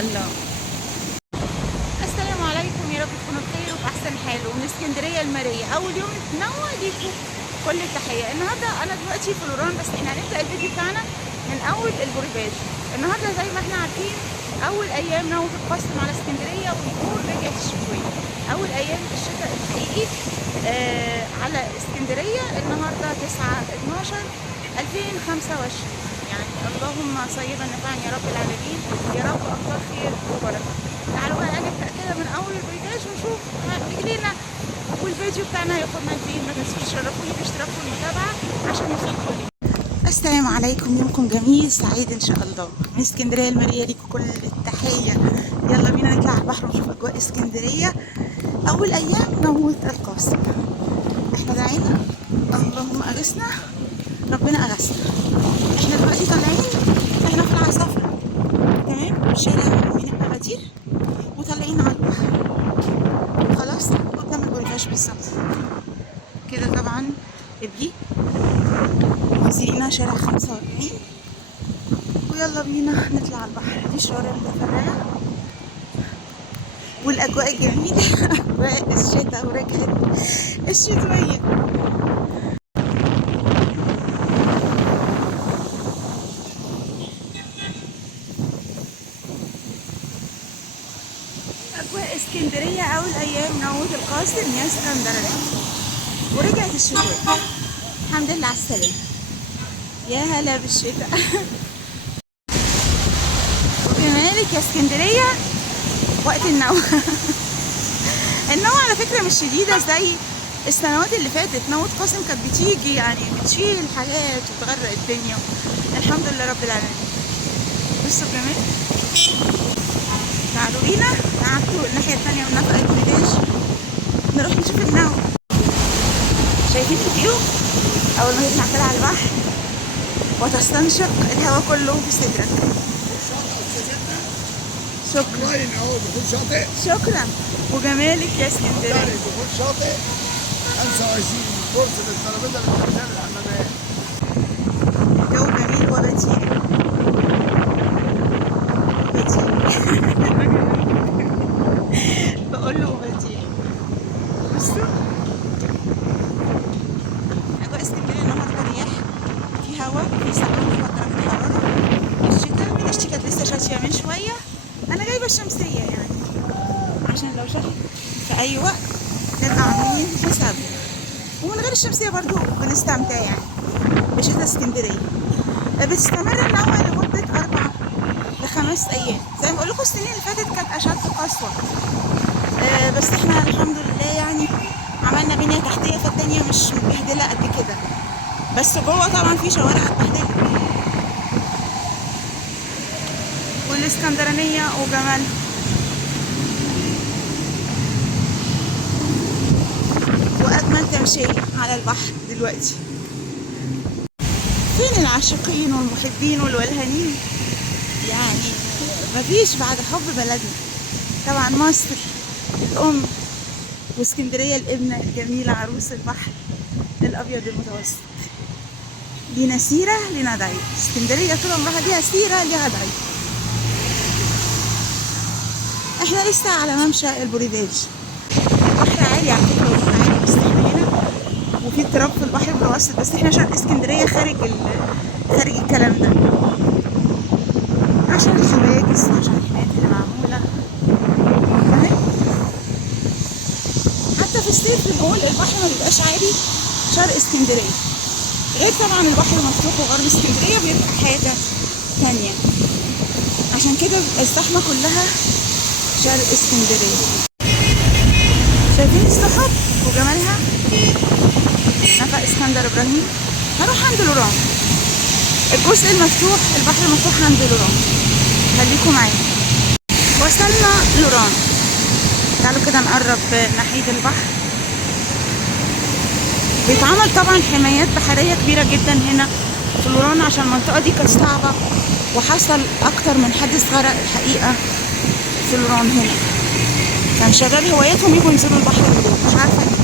الله. السلام عليكم، يا رب تكونوا بخير وفي احسن حال. ومن اسكندريه الماريه اول يوم تنوع ليكم كل التحيه. النهارده انا دلوقتي في لوران، بس احنا هنبدا الفيديو بتاعنا من اول البوريفاج. النهارده زي ما احنا عارفين اول ايام نوة القسم على اسكندريه، والامور رجعت الشتويه. اول ايام الشتاء الحقيقي على اسكندريه النهارده 9/12/2025. يعني اللهم صيبا نفعا يا رب العالمين، يا رب اكتر خير وبركه. تعالوا بقى نبدا كده من اول الفيديوهات ونشوف رجلينا والفيديو بتاعنا هياخدنا لفين. ما تنسوش تشرفوني باشتراك والمتابعه عشان يوصلكم لي. السلام عليكم، يومكم جميل سعيد ان شاء الله. من اسكندريه الماريه ليكم كل التحيه. يلا بينا نطلع على البحر ونشوف اجواء اسكندريه اول ايام نوة القاسم. احنا دعينا اللهم اغثنا، ربنا اغثنا. احنا دلوقتي طالعين، احنا في العصافرة، تمام، شارع ميناء أغادير، وطالعين على البحر خلاص قدام البوريفاج بالظبط كده. طبعا ابلي نزلنا شارع 45، ويلا بينا نطلع على البحر. دي الشوارع المتفرعة والأجواء الجميلة أجواء الشتاء ورجعت الشتوية. أجواء اسكندرية أول أيام نوة القاسم يا اسكندرية، ورجعت الشتاء. الحمد لله على السلامة، يا هلا بالشتاء. جمالك يا اسكندرية وقت النوة. النوة على فكرة مش شديدة زي السنوات اللي فاتت. نوة قاسم كانت بتيجي يعني بتشيل حاجات وتغرق الدنيا. الحمد لله رب العالمين. بصوا الجمال. تعالوا بينا نعدوا الناحية التانية من نفق البوريفاج نروح نشوف النوة. شايفين الفيو أول ما تطلع كده على البحر وتستنشق الهواء كله بصدرك. شكرا. لاين اهو دخول شاطئ. شكرا. وجمالك يا اسكندريه. دخول شاطئ 25 كرسي للترابيزه للتمثال الحمامات. جو جميل وبديع. بقول له بديع. بصوا اجواء اسكندريه النهارده رياح، في هواء، في سحب، في درجه حراره. الشتاء الشتاء كانت لسه شاتيه من شويه. انا جايبه الشمسيه يعني عشان لو شتت في اي وقت نبقى عاملين حسابنا. ومن غير الشمسيه برضو بنستمتع يعني بشتاء اسكندريه. بتستمر النوة لمدة 4 ل5 أيام. زي ما بقول لكم السنين اللي فاتت كانت أشد قسوة. بس احنا الحمد لله يعني عملنا بنية تحتية، فالدنيا مش متبهدلة قد كده. بس جوه طبعا في شوارع اتبهدلت. والاسكندرانية وجمالها. وأجمل تمشية على البحر دلوقتي. فين العاشقين والمحبين والولهانين؟ يعني مفيش بعد حب بلدنا. طبعا مصر الأم، واسكندرية الابنة الجميلة عروس البحر الأبيض المتوسط. لينا سيرة لينا ضيف. اسكندرية طول عمرها ليها سيرة ليها ضيف. احنا لسه على ممشى البوريفاج. البحر عالي على فكرة، والبحر عالي، بس احنا هنا وفي اضطراب في البحر المتوسط. بس احنا شرق اسكندرية خارج الكلام ده، عشان الحواجز وعشان الحمايات اللي معمولة. فاهم؟ حتى في الصيف بنقول البحر ما بيبقاش عالي شرق اسكندرية، غير طبعا البحر المفتوح وغرب اسكندرية بيبقى حاجة تانية. عشان كده بيبقى الزحمة كلها شرق اسكندرية. شايفين السحب وجمالها؟ نفق اسكندر ابراهيم. هروح عند لوران، الجزء المفتوح، البحر المفتوح عند لوران. خليكم معايا. وصلنا لوران. تعالوا كده نقرب ناحية البحر. بيتعمل طبعا حمايات بحرية كبيرة جدا هنا في لوران، عشان المنطقة دي كانت صعبة وحصل أكتر من حادث غرق الحقيقة في لوران. هنا كان شباب هوايتهم يجوا ينزلوا البحر بالليل، مش عارفة ليه.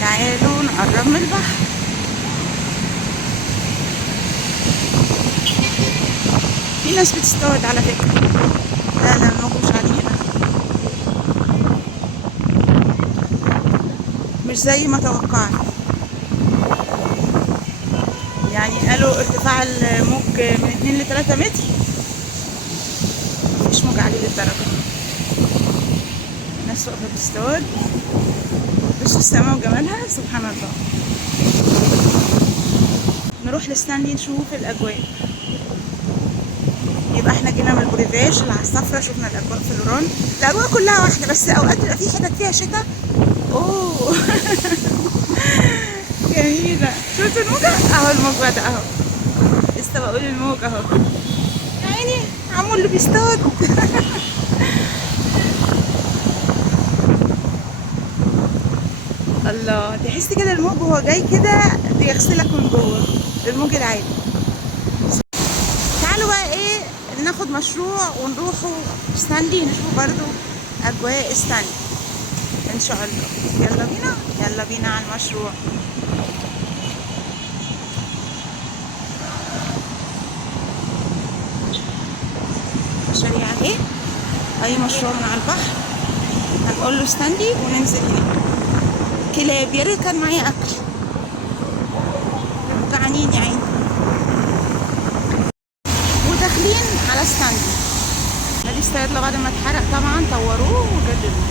تعالوا نقرب من البحر. في ناس بتصطاد على فكرة. لا لا الموج مش عالي هنا، مش زي ما توقعت. يعني قالوا ارتفاع الموج من 2 ل 3 متر، مش موج عالي للدرجة. الناس واقفة بتصطاد، بصوا السما وجمالها سبحان الله. نروح لستانلي نشوف الأجواء. يبقى احنا جينا من البوريفاج العصافرة، شفنا الأجواء في لوران. الأجواء كلها واحدة، بس أوقات بيبقى في حتت فيها شتا. أوه جميلة. شفتوا الموجة؟ أهو الموج بدأ أهو، لسه بقول الموج أهو. يا عيني عمو اللي بيصطاد الله، تحس كده الموج وهو جاي كده بيغسلك من جوه، الموج العالي. تعالوا بقى ايه، ناخد مشروع ونروحوا ستانلي نشوف برضو اجواء ستانلي ان شاء الله. يلا بينا، يلا بينا على المشروع. مشاريع ايه، اي مشروع من على البحر هنقول له ستانلي وننزل هنا. كلاب، يا ريت كان معايا اكل، جعانين يا عيني. وداخلين على ستانلي. نادي الصيادلة بعد ما اتحرق طبعا طوروه وجددوه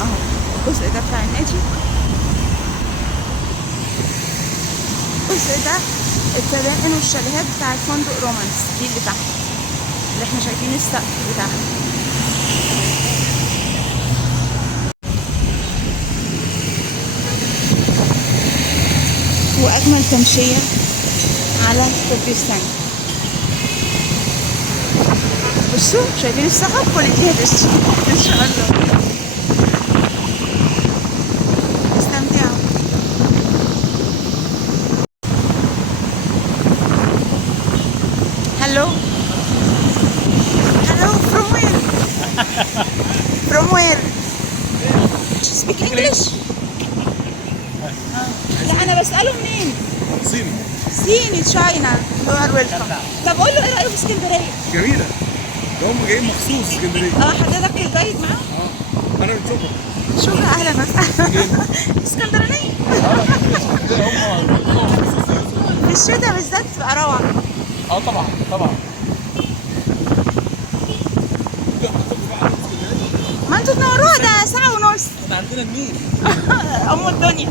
اهو. الجزء ده بتاع النادي، الجزء ده الكبائن والشاليهات بتاع الفندق رومانس دي اللي تحت، اللي احنا شايفين السقف بتاعها. واجمل تمشية على كوبري ستانلي. بصوا شايفين السحب، كل دي هتشتي ان شاء الله. استمتعوا. هلو هلو، from where from where speak English. لا انا بسأله منين. صيني. صيني، تشاينا. يو ار ويلكم. طب قول له ايه رايك في اسكندريه. جميلة، ده هم جايين مخصوص اسكندرية. حضرتك الجايد معاهم. أنا من شبرا. شكرا، اهلا وسهلا. اسكندرانيه. في الشتاء بالذات تبقى روعه. طبعا طبعا. ما انتوا تنوروها، ده ساعه ونص. احنا عندنا النيل. ام الدنيا.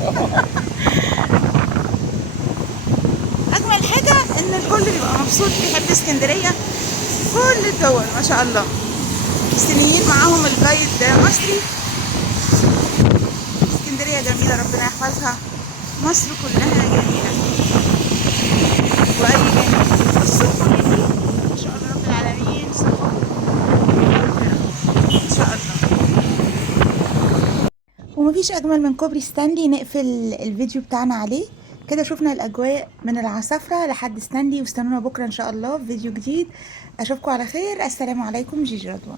اجمل حاجه ان الكل بيبقى مبسوط بيحب اسكندريه، كل الدول ما شاء الله. الصينيين معاهم الجايد مصري. اسكندريه جميله، ربنا يحفظها. مصر كلها جميله، واي جميل. بصوا كل دي ان شاء الله رب العالمين صفا ان شاء الله. ومفيش اجمل من كوبري ستانلي نقفل الفيديو بتاعنا عليه كده. شفنا الاجواء من العصافرة لحد ستانلي، واستنونا بكرة ان شاء الله في فيديو جديد. اشوفكم على خير، السلام عليكم، جيجي رضوان.